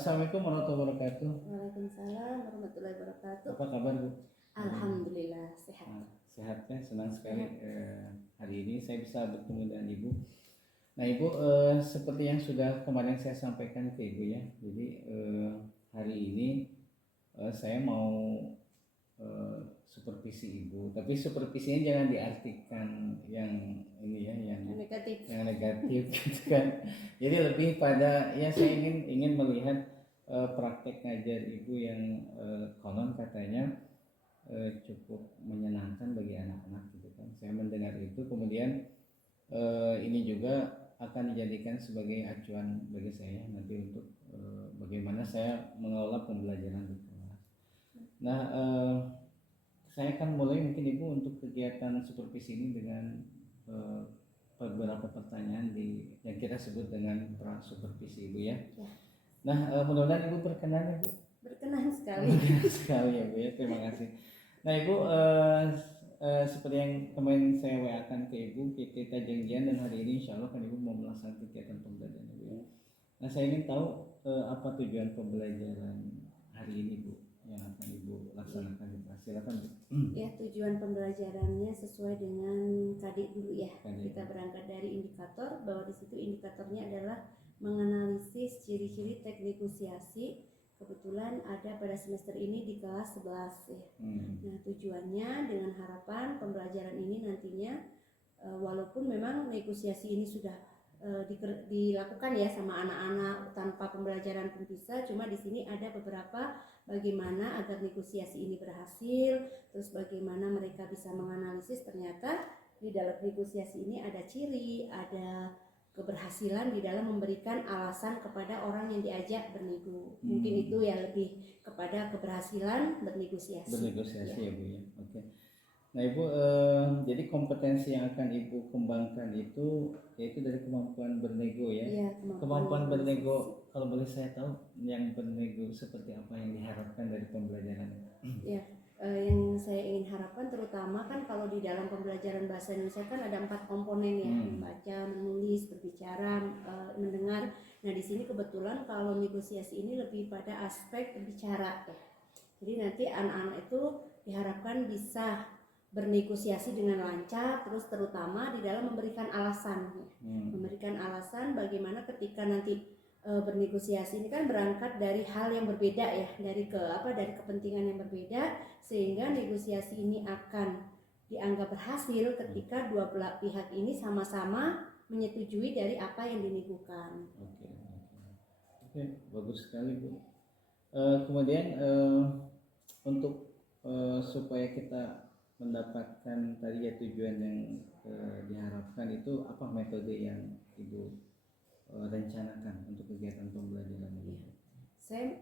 Assalamualaikum warahmatullahi wabarakatuh. Waalaikumsalam warahmatullahi wabarakatuh. Apa kabar Bu? Alhamdulillah sehat. Sehat ya, senang sekali hari ini saya bisa bertemu dengan Ibu. Nah Ibu, seperti yang sudah kemarin saya sampaikan ke Ibu ya, jadi hari ini saya mau supervisi Ibu, tapi supervisinya jangan diartikan yang ini ya, yang negatif gitu kan. Jadi lebih pada ya saya ingin melihat praktek ngajar Ibu yang konon katanya cukup menyenangkan bagi anak-anak gitu kan. Saya mendengar itu, kemudian ini juga akan dijadikan sebagai acuan bagi saya nanti untuk bagaimana saya mengelola pembelajaran di kelas. Nah, saya akan mulai mungkin Ibu untuk kegiatan supervisi ini dengan beberapa pertanyaan yang kita sebut dengan pra supervisi Ibu ya. Nah, mudah-mudahan Ibu berkenan Ibu. Berkenan sekali. Berkenan sekali ya Bu ya, terima kasih. Nah Ibu, seperti yang kemarin saya WA-kan ke Ibu, kita janjian dan hari ini insya Allah kan Ibu mau melaksanakan kegiatan pembelajaran Ibu ya. Nah saya ingin tahu apa tujuan pembelajaran hari ini Bu yang akan Ibu laksanakan di kelas. Silakan Bu. Ya, tujuan pembelajarannya sesuai dengan KD dulu ya. Kita berangkat dari indikator, bahwa di situ indikatornya adalah menganalisis ciri-ciri teknik negosiasi. Kebetulan ada pada semester ini di kelas 11 ya. Nah tujuannya dengan harapan pembelajaran ini nantinya walaupun memang negosiasi ini sudah dilakukan ya sama anak-anak tanpa pembelajaran terpisah, cuma di sini ada beberapa bagaimana agar negosiasi ini berhasil, terus bagaimana mereka bisa menganalisis ternyata di dalam negosiasi ini ada ciri, ada keberhasilan di dalam memberikan alasan kepada orang yang diajak bernego. Mungkin itu ya lebih kepada keberhasilan bernegosiasi. Bernegosiasi ya Bu ya. Oke. Nah Ibu, jadi kompetensi yang akan Ibu kembangkan itu yaitu dari kemampuan bernego ya. Iya, kemampuan bernego, kalau boleh saya tahu yang bernego seperti apa yang diharapkan dari pembelajaran? Ya, yang saya ingin harapkan terutama kan kalau di dalam pembelajaran bahasa Indonesia kan ada 4 komponen ya, membaca, menulis, berbicara, mendengar. Nah di sini kebetulan kalau negosiasi ini lebih pada aspek berbicara ya. Jadi nanti anak-anak itu diharapkan bisa bernegosiasi dengan lancar, terus terutama di dalam memberikan alasan ya. Memberikan alasan bagaimana ketika nanti bernegosiasi ini kan berangkat dari hal yang berbeda ya, dari kepentingan yang berbeda, sehingga negosiasi ini akan dianggap berhasil ketika dua belah pihak ini sama-sama menyetujui dari apa yang dinegokan. Oke, bagus sekali Bu. Kemudian untuk supaya kita mendapatkan tadi ya tujuan yang diharapkan itu apa metode yang Ibu rencanakan untuk kegiatan pembelajaran ini? Saya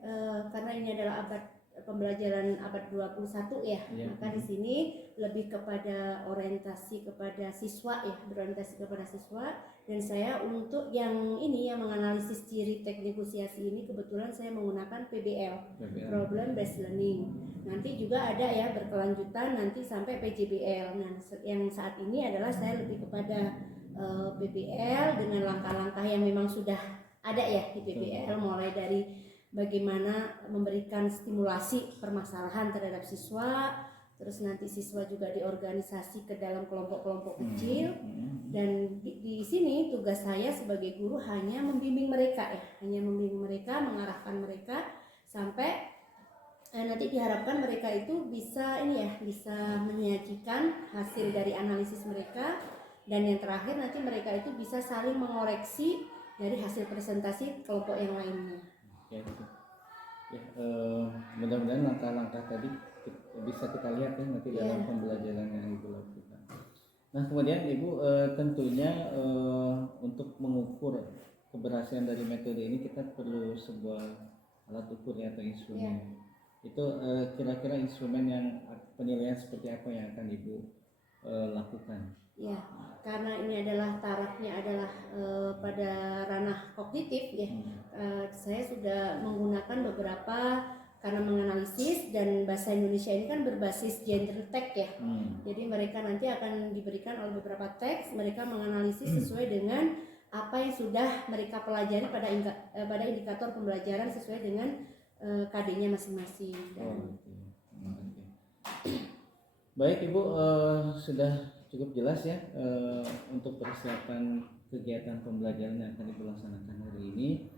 karena ini adalah pembelajaran abad 21 ya, maka di sini lebih kepada orientasi kepada siswa ya, berorientasi kepada siswa, dan saya untuk yang ini yang menganalisis ciri teknik negosiasi ini kebetulan saya menggunakan PBL, Problem Based Learning. Nanti juga ada ya berkelanjutan nanti sampai PJBL. Nah, yang saat ini adalah saya lebih kepada PBL dengan langkah-langkah yang memang sudah ada ya di PBL, mulai dari bagaimana memberikan stimulasi permasalahan terhadap siswa, terus nanti siswa juga diorganisasi ke dalam kelompok-kelompok kecil, dan di sini tugas saya sebagai guru hanya membimbing mereka ya, mengarahkan mereka sampai nanti diharapkan mereka itu bisa bisa menyajikan hasil dari analisis mereka, dan yang terakhir nanti mereka itu bisa saling mengoreksi dari hasil presentasi kelompok yang lainnya. Ya, mudah-mudahan langkah-langkah tadi bisa kita lihat ya nanti dalam pembelajaran yang Ibu lakukan. Nah kemudian Ibu tentunya untuk mengukur keberhasilan dari metode ini kita perlu sebuah alat ukur atau instrumen. Itu kira-kira instrumen yang penilaian seperti apa yang akan Ibu lakukan? Ya, karena ini adalah tarafnya adalah pada ranah kognitif ya. Saya sudah menggunakan beberapa, karena menganalisis dan bahasa Indonesia ini kan berbasis gender tag ya. Jadi mereka nanti akan diberikan oleh beberapa teks, mereka menganalisis sesuai dengan apa apa yang sudah mereka pelajari pada indikator pembelajaran sesuai dengan KD-nya masing-masing. Baik Ibu, sudah cukup jelas ya untuk persiapan kegiatan pembelajaran yang akan dilaksanakan hari ini.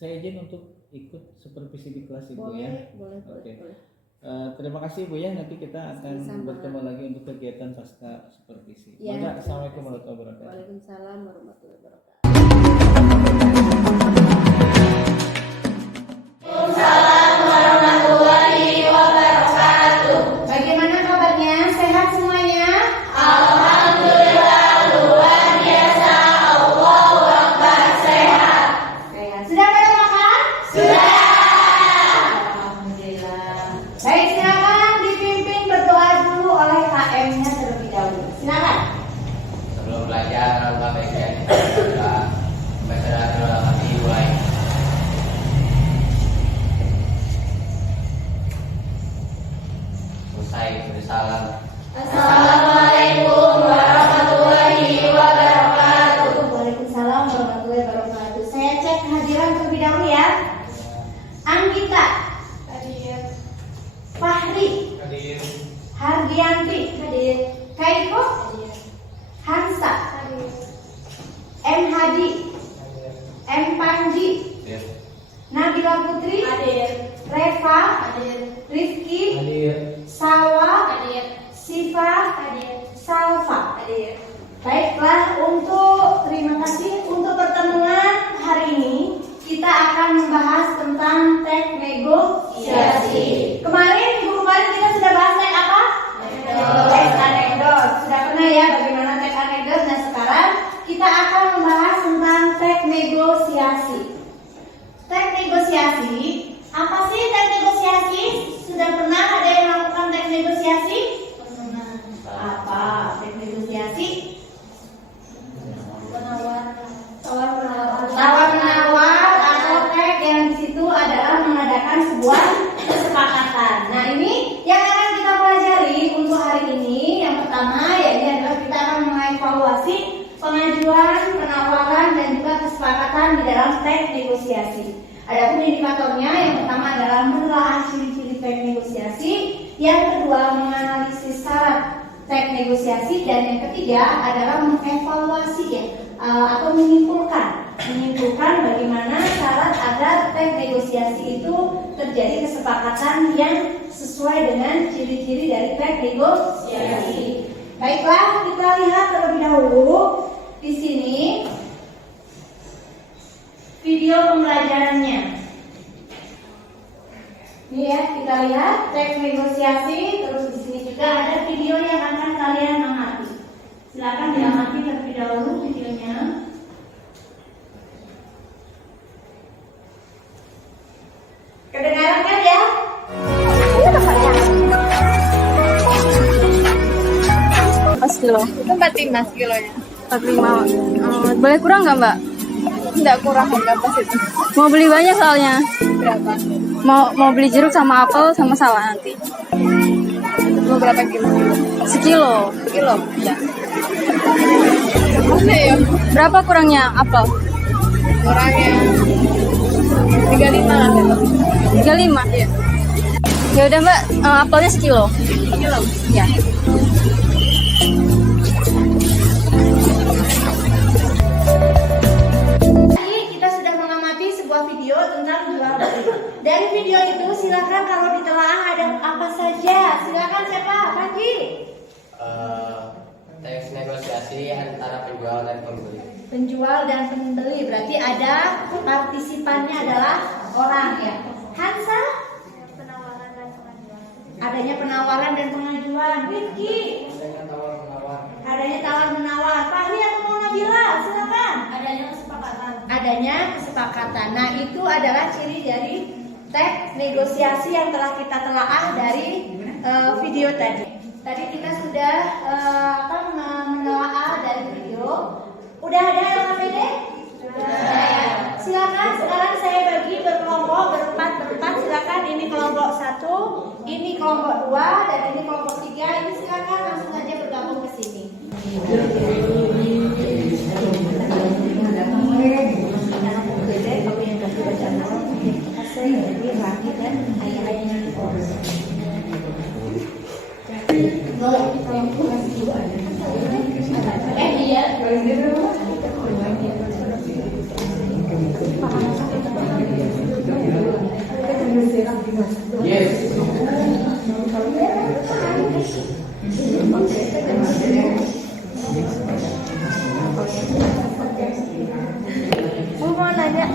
Saya izin untuk ikut supervisi di kelas Ibu ya. Boleh. Terima kasih Bu ya, nanti kita akan Sama-sama. bertemu lagi untuk kegiatan pasca supervisi. Ya. Assalamualaikum warahmatullahi wabarakatuh. Waalaikumsalam warahmatullahi wabarakatuh. Bagaimana kabarnya? Sehat semuanya? Alhamdulillah luar biasa. Allahu Akbar, sehat. Sudah pada makan? Sudah. Alhamdulillah. Baik, silakan dipimpin berdoa dulu oleh KM-nya terlebih dahulu. Silakan. Sebelum belajar, lupa bagian kita baca doa kami mulai. Selesai bersalam. Assalamualaikum warahmatullahi wabarakatuh. Waalaikumsalam warahmatullahi wabarakatuh. Saya cek kehadiran terlebih dahulu ya. Anggita. Hadir. Fahri. Hadir. Hardianti. Hadir. Kaiko. Hadir. Hansa. Hadir. M Hadi. M Panji. Hadir. Nabila Putri. Hadir. Reva. Hadir. Rizky. Hadir. Salwa. Hadir. Siva. Hadir. Salva. Hadir. Baiklah, untuk terima kasih untuk pertemuan hari ini kita akan membahas tentang teks negosiasi. Kemarin minggu kemarin kita sudah bahas teks apa? Teks anekdot. Sudah pernah ya bagaimana teks anekdot. Nah sekarang kita akan membahas tentang teks negosiasi. Teks negosiasi, apa sih teks negosiasi? Sudah pernah ada yang melakukan teks negosiasi? Apa teks negosiasi? Tawar-menawar atau teks yang di situ adalah mengadakan sebuah kesepakatan. Nah ini yang akan kita pelajari untuk hari ini. Yang pertama yaitu adalah kita akan mengevaluasi pengajuan, penawaran dan juga kesepakatan di dalam teks negosiasi. Adapun indikatornya yang pertama adalah menelaah ciri-ciri teks negosiasi, yang kedua menganalisis syarat teks negosiasi, dan yang ketiga adalah mengevaluasi ya atau menyimpulkan bagaimana syarat agar teks negosiasi itu terjadi kesepakatan yang sesuai dengan ciri-ciri dari teks negosiasi. Baiklah, kita lihat terlebih dahulu di sini video pembelajarannya. Ini ya, kita lihat teks negosiasi, terus di sini juga ada video yang akan kalian amati. Silakan diamati terlebih dahulu videonya. Kedengaran kan ya? Pas kilo. Itu 45 kilonya. 45. Boleh kurang nggak Mbak? Enggak kurang enggak pas itu. Mau beli banyak soalnya. Berapa? Mau beli jeruk sama apel sama salak nanti. Mau berapa kilo? Sekilo. Kilo? Iya. Oke ya. Berapa kurangnya apel? Kurangnya 35 lah. 35. Iya. Ya udah Mbak, apelnya sekilo. Kilo. Ya. Tadi kita sudah mengamati sebuah video tentang jual beli. Dari video itu silakan kalau ditelaah ada apa saja. Silakan siapa? Panji. Teks negosiasi antara penjual dan pembeli. Penjual dan pembeli, berarti ada partisipannya adalah orang ya. Hansa? Penawaran dan pengajuan. Adanya penawaran dan pengajuan. Rizky? Adanya tawar menawar. Fahri atau mau Nabila? Silakan. Adanya kesepakatan. Adanya kesepakatan. Nah itu adalah ciri dari teks negosiasi yang telah kita telaah dari video tadi. Tadi kita sudah menelaah dari video. Udah ada yang APD? Sudah. Silakan sekarang saya bagi berkelompok berempat. Silakan ini kelompok 1, ini kelompok 2, dan ini kelompok 3. Ini silakan langsung aja bergabung ke sini. nanya.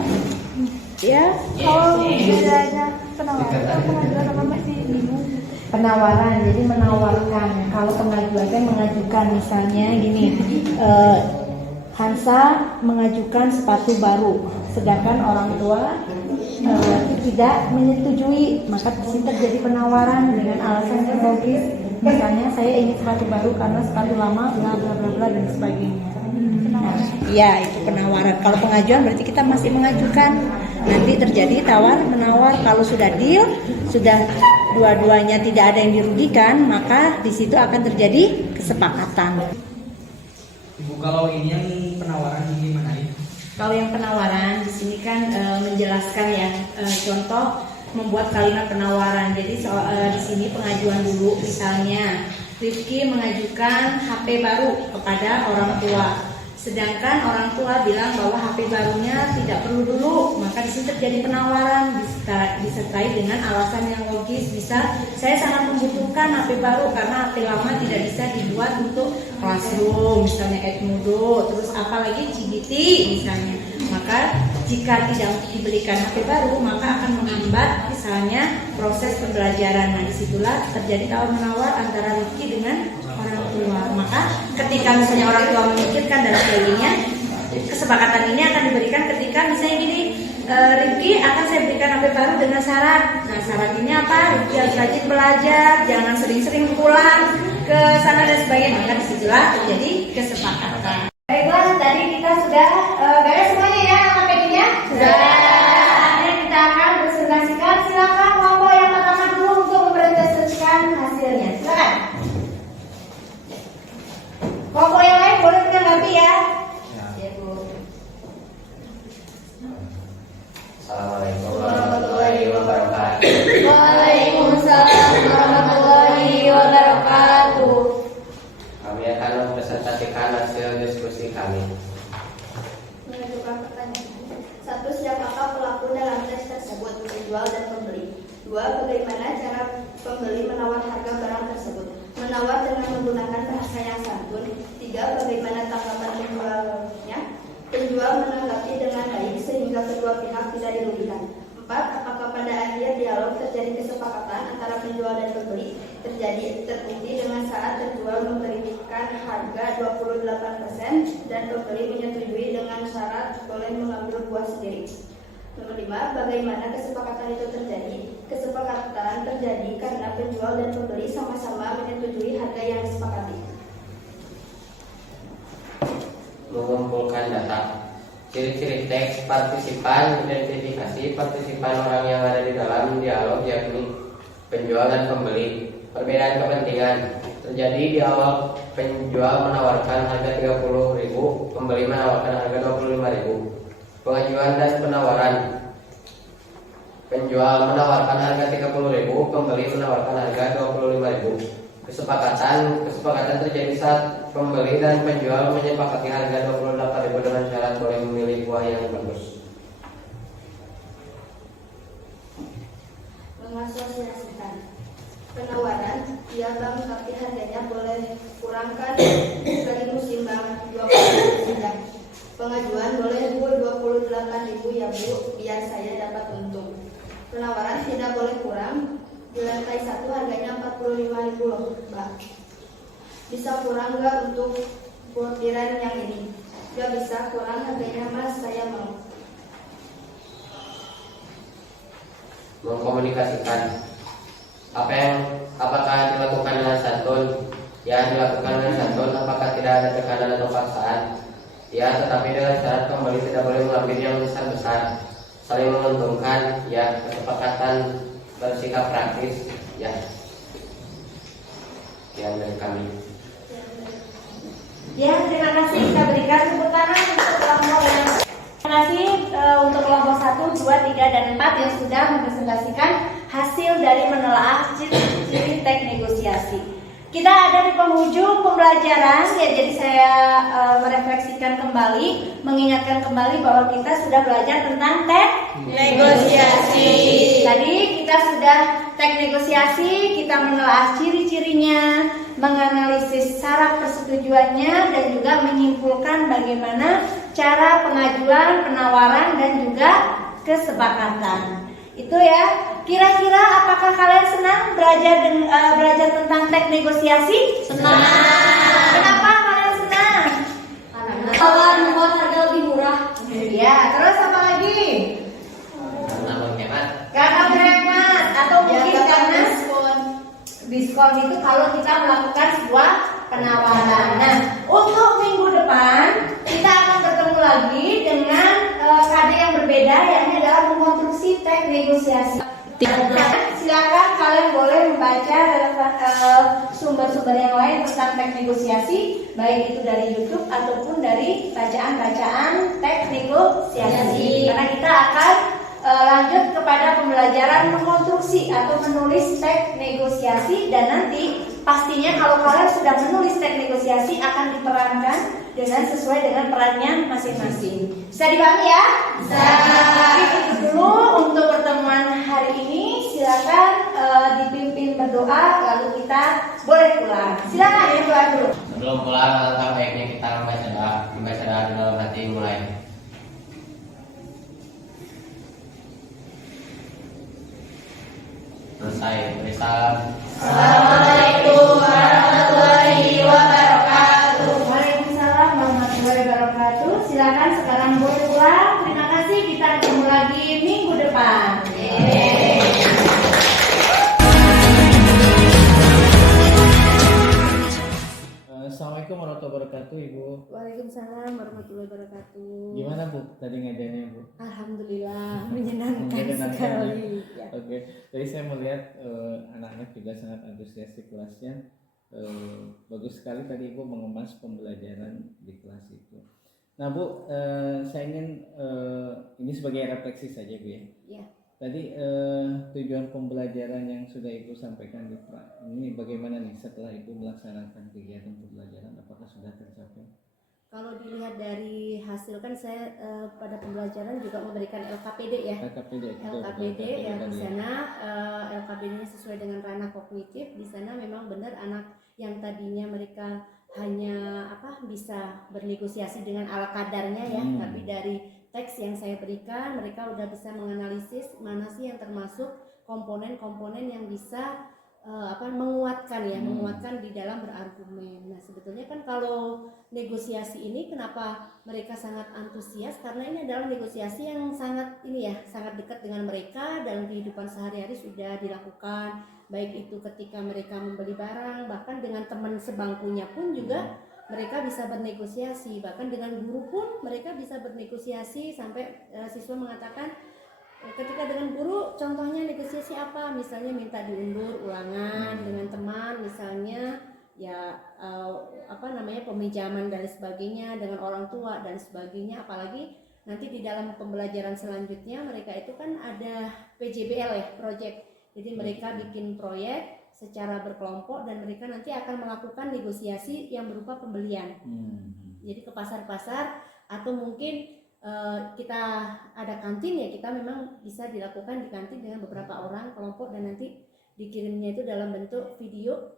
Ya, kalau bedanya penawaran atau pengajuan apa masih bingung? Penawaran, jadi menawarkan. Kalau pengajuan kan mengajukan, misalnya gini, Hansa mengajukan sepatu baru, sedangkan orang tua tidak menyetujui, maka disini terjadi penawaran dengan alasan yang logis. Misalnya saya ingin sepatu baru karena sepatu lama, bla bla bla bla dan sebagainya. Iya, itu penawaran. Kalau pengajuan berarti kita masih mengajukan. Nanti terjadi tawar menawar. Kalau sudah deal, sudah dua-duanya tidak ada yang dirugikan, maka di situ akan terjadi kesepakatan. Ibu, kalau ini yang penawaran gimana ya? Kalau yang penawaran di sini kan menjelaskan ya, contoh membuat kalimat penawaran. Jadi di sini pengajuan dulu, misalnya Rifki mengajukan HP baru kepada orang tua. Sedangkan orang tua bilang bahwa HP barunya tidak perlu dulu, maka di sini terjadi penawaran disertai dengan alasan yang logis. Bisa, saya sangat membutuhkan HP baru karena HP lama tidak bisa dibuat untuk classroom, misalnya Edmodo, terus apalagi CBT misalnya. Maka jika tidak dibelikan HP baru, maka akan menghambat misalnya proses pembelajaran. Nah, disitulah terjadi tawar menawar antara Rifki dengan orang tua. Maka ketika misalnya orang tua memikirkan dan sebagainya, kesepakatan ini akan diberikan ketika misalnya gini, Rifki akan saya berikan HP baru dengan syarat. Nah, syarat ini apa? Rifki harus rajin belajar, jangan sering-sering pulang ke sana dan sebagainya. Maka disitulah terjadi kesepakatan. Baiklah, tadi kita sudah beres semuanya ya, APK-nya? Sudah. Akhirnya kita akan presentasikan. Silakan kelompok yang pertama dulu untuk mempresentasikan hasilnya. Silakan. Kelompok yang lain boleh menanggapi ya. Ya, Bu. Assalamualaikum warahmatullahi wabarakatuh. Waalaikumsalam warahmatullahi wabarakatuh. Kami akan mempresentasikan hasil diskusi kami. Mengajukan pertanyaan. 1. Siapakah pelaku dalam tes tersebut? Penjual dan pembeli. 2. Bagaimana cara pembeli menawar harga barang tersebut? Menawar dengan menggunakan bahasa yang santun. 3. Bagaimana tanggapan penjualnya? Penjual menanggapi dengan baik sehingga kedua pihak tidak dirugikan. 4. Apakah pada akhir dialog terjadi kesepakatan antara penjual dan pembeli? Terbukti dengan saat terjual memberikan harga 28% dan pembeli menyetujui dengan syarat boleh mengambil buah sendiri. Nomor 5. Bagaimana kesepakatan itu terjadi? Kesepakatan terjadi karena penjual dan pembeli sama-sama menyetujui harga yang disepakati. Mengumpulkan data. Ciri-ciri teks partisipan, identifikasi partisipan orang yang ada di dalam dialog yakni penjual dan pembeli. Perbedaan kepentingan terjadi di awal. Penjual menawarkan harga 30.000, pembeli menawarkan harga 25.000. Pengajuan dan penawaran. Penjual menawarkan harga 30.000, pembeli menawarkan harga 25.000. Kesepakatan terjadi saat pembeli dan penjual menyepakati harga 28.000 dengan syarat boleh memilih buah yang bagus. Mengasosiasikan. Penawaran, iya bang, tapi harganya boleh kurangkan dari musim bang 20. Pengajuan, boleh bu 28.000 ya bu, biar saya dapat untung. Penawaran, tidak boleh kurang. Di lantai 1 harganya 45.000 loh bang. Bisa kurang nggak untuk bordiran yang ini? Nggak bisa kurang, harganya mas, saya mau. Mengkomunikasikan. Apakah dilakukan dengan santun? Ya, dilakukan dengan santun. Apakah tidak ada tekanan atau paksaan? Ya, tetapi dengan syarat pembeli tidak boleh mengambil yang besar-besar. Saling menguntungkan. Ya, kesepakatan bersikap praktis. Ya, yang dari kami. Ya, terima kasih. Kita berikan tepuk tangan untuk kelompok yang. Terima kasih untuk kelompok 1, 2, 3, dan 4 yang sudah mempresentasikan hasil dari menelaah ciri-ciri teks negosiasi. Kita ada di penghujung pembelajaran, ya, jadi saya merefleksikan kembali, mengingatkan kembali bahwa kita sudah belajar tentang teks negosiasi. Tadi kita sudah teks negosiasi, kita menelaah ciri-cirinya, menganalisis syarat persetujuannya, dan juga menyimpulkan bagaimana cara pengajuan, penawaran, dan juga kesepakatan. Itu ya. Kira-kira apakah kalian senang belajar tentang teks negosiasi? Senang. Kenapa kalian senang? Kalau membuat harga lebih murah. Ya, terus apa lagi? Karena menghemat. Karena berhemat atau mungkin karena diskon itu kalau kita melakukan sebuah penawaran. Nah, untuk minggu depan kita akan bertemu lagi dengan KD yang berbeda, yakni adalah mengonstruksi teks negosiasi. Silakan kalian boleh membaca sumber-sumber yang lain tentang teks negosiasi, baik itu dari YouTube ataupun dari bacaan-bacaan teks negosiasi. Karena kita akan lanjut kepada pembelajaran mengonstruksi atau menulis teks negosiasi, dan nanti pastinya kalau kalian sudah menulis teks negosiasi akan diperankan dengan sesuai dengan perannya masing-masing. Bisa dipahami ya? Bisa. Itu dulu untuk pertemuan hari ini. Silakan dipimpin berdoa, lalu kita boleh pulang. Silakan ya, doa dulu. Sebelum pulang, alangkah baiknya kita membaca doa di dalam hati mulai. Selesai. Beri salam. Assalamualaikum warahmatullahi wabarakatuh. Waalaikumsalam warahmatullahi wabarakatuh. Silakan sekarang boleh pulang. Terima kasih. Kita ketemu lagi minggu depan. Assalamualaikum warahmatullahi wabarakatuh, Ibu. Waalaikumsalam warahmatullahi wabarakatuh. Gimana Bu tadi ngajarnya, Bu? Alhamdulillah menyenangkan Menyenangkan, sekali. Ya. Oke, tadi saya melihat anak-anak juga sangat antusias di kelasnya. Bagus sekali tadi Ibu mengemas pembelajaran di kelas itu. Nah Bu, saya ingin ini sebagai refleksi saja Bu ya. Ya. Tadi tujuan pembelajaran yang sudah Ibu sampaikan ini bagaimana nih setelah Ibu melaksanakan kegiatan pembelajaran, apakah sudah tercapai? Kalau dilihat dari hasil kan saya pada pembelajaran juga memberikan LKPD ya. LKPD yang di sana LKPD-nya sesuai dengan ranah kognitif. Di sana memang benar anak yang tadinya mereka hanya bisa bernegosiasi dengan ala kadarnya ya, tapi dari teks yang saya berikan mereka udah bisa menganalisis mana sih yang termasuk komponen-komponen yang bisa menguatkan di dalam berargumen. Nah sebetulnya kan kalau negosiasi ini kenapa mereka sangat antusias, karena ini adalah negosiasi yang sangat dekat dengan mereka dalam kehidupan sehari-hari sudah dilakukan, baik itu ketika mereka membeli barang, bahkan dengan teman sebangkunya pun juga mereka bisa bernegosiasi, bahkan dengan guru pun mereka bisa bernegosiasi sampai siswa mengatakan ketika dengan guru contohnya negosiasi apa, misalnya minta diundur ulangan, dengan teman misalnya ya peminjaman dan sebagainya, dengan orang tua dan sebagainya. Apalagi nanti di dalam pembelajaran selanjutnya mereka itu kan ada PJBL ya, project, jadi mereka bikin proyek secara berkelompok dan mereka nanti akan melakukan negosiasi yang berupa pembelian. Jadi ke pasar-pasar atau mungkin kita ada kantin ya, kita memang bisa dilakukan di kantin dengan beberapa orang kelompok dan nanti dikirimnya itu dalam bentuk video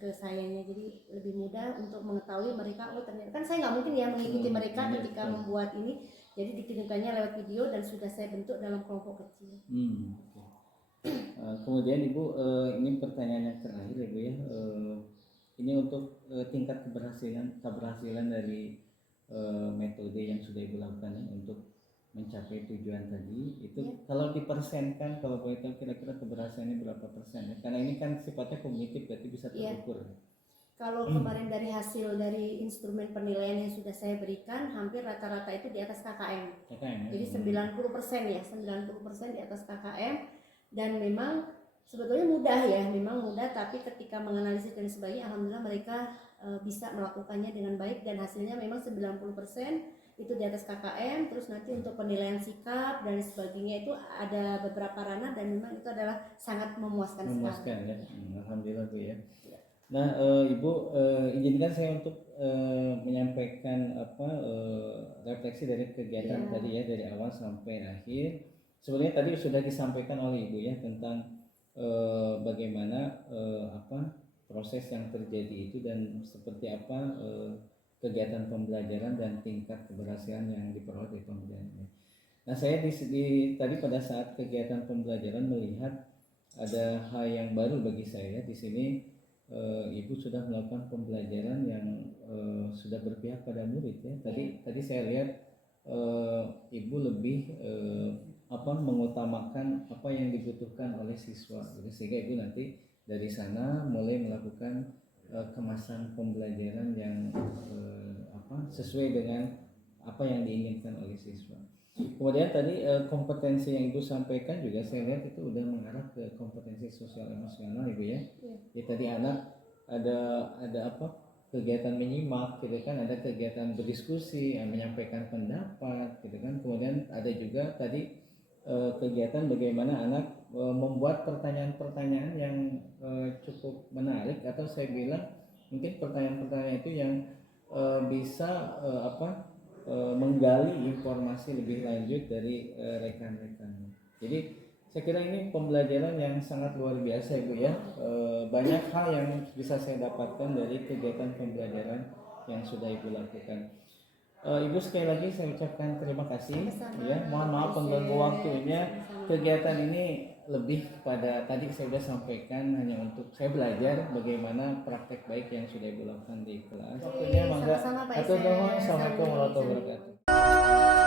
ke sayanya, jadi lebih mudah untuk mengetahui mereka. Oh ternyata kan saya nggak mungkin ya mengikuti mereka ketika membuat ini, jadi dikirimkannya lewat video dan sudah saya bentuk dalam kelompok kecil. Kemudian Ibu, ini pertanyaan yang terakhir Ibu ya, ini untuk tingkat keberhasilan dari metode yang sudah Ibu lakukan ya, untuk mencapai tujuan tadi itu ya. Kalau dipersenkan, kalau boleh tahu kira-kira keberhasilannya berapa persen ya? Karena ini kan sifatnya kognitif, berarti bisa terukur. Ya. Kalau kemarin dari hasil dari instrumen penilaian yang sudah saya berikan, hampir rata-rata itu di atas KKM ya? Jadi 90% ya, 90% di atas KKM. Dan memang sebetulnya memang mudah, tapi ketika menganalisis dan sebagainya, alhamdulillah mereka bisa melakukannya dengan baik dan hasilnya memang 90% itu di atas KKM. Terus nanti untuk penilaian sikap dan sebagainya itu ada beberapa ranah dan memang itu adalah sangat memuaskan sekali. Ya. Alhamdulillah Bu ya. Nah Ibu, izinkan saya untuk menyampaikan refleksi dari kegiatan tadi ya, dari awal sampai akhir. Sebenarnya tadi sudah disampaikan oleh Ibu ya tentang bagaimana proses yang terjadi itu dan seperti apa kegiatan pembelajaran dan tingkat keberhasilan yang diperoleh dari pembelajaran ini. Nah, saya tadi pada saat kegiatan pembelajaran melihat ada hal yang baru bagi saya. Di sini Ibu sudah melakukan pembelajaran yang sudah berpihak pada murid ya. Tadi saya lihat Ibu lebih mengutamakan apa yang dibutuhkan oleh siswa, sehingga Ibu nanti dari sana mulai melakukan kemasan pembelajaran yang sesuai dengan apa yang diinginkan oleh siswa. Kemudian tadi kompetensi yang Ibu sampaikan juga saya lihat itu udah mengarah ke kompetensi sosial emosional Ibu ya. Ya tadi anak ada kegiatan menyimak gitu kan, ada kegiatan berdiskusi, menyampaikan pendapat gitu kan. Kemudian ada juga tadi kegiatan bagaimana anak membuat pertanyaan-pertanyaan yang cukup menarik, atau saya bilang mungkin pertanyaan-pertanyaan itu yang bisa menggali informasi lebih lanjut dari rekan-rekan. Jadi saya kira ini pembelajaran yang sangat luar biasa Ibu ya. Banyak hal yang bisa saya dapatkan dari kegiatan pembelajaran yang sudah Ibu lakukan. Ibu sekali lagi saya ucapkan terima kasih. Ya, mohon maaf pengganggu waktunya. Kegiatan ini lebih kepada tadi saya sudah sampaikan hanya untuk saya belajar bagaimana praktek baik yang sudah Ibu lakukan di kelas. Waktunya mangga. Assalamualaikum warahmatullahi wabarakatuh.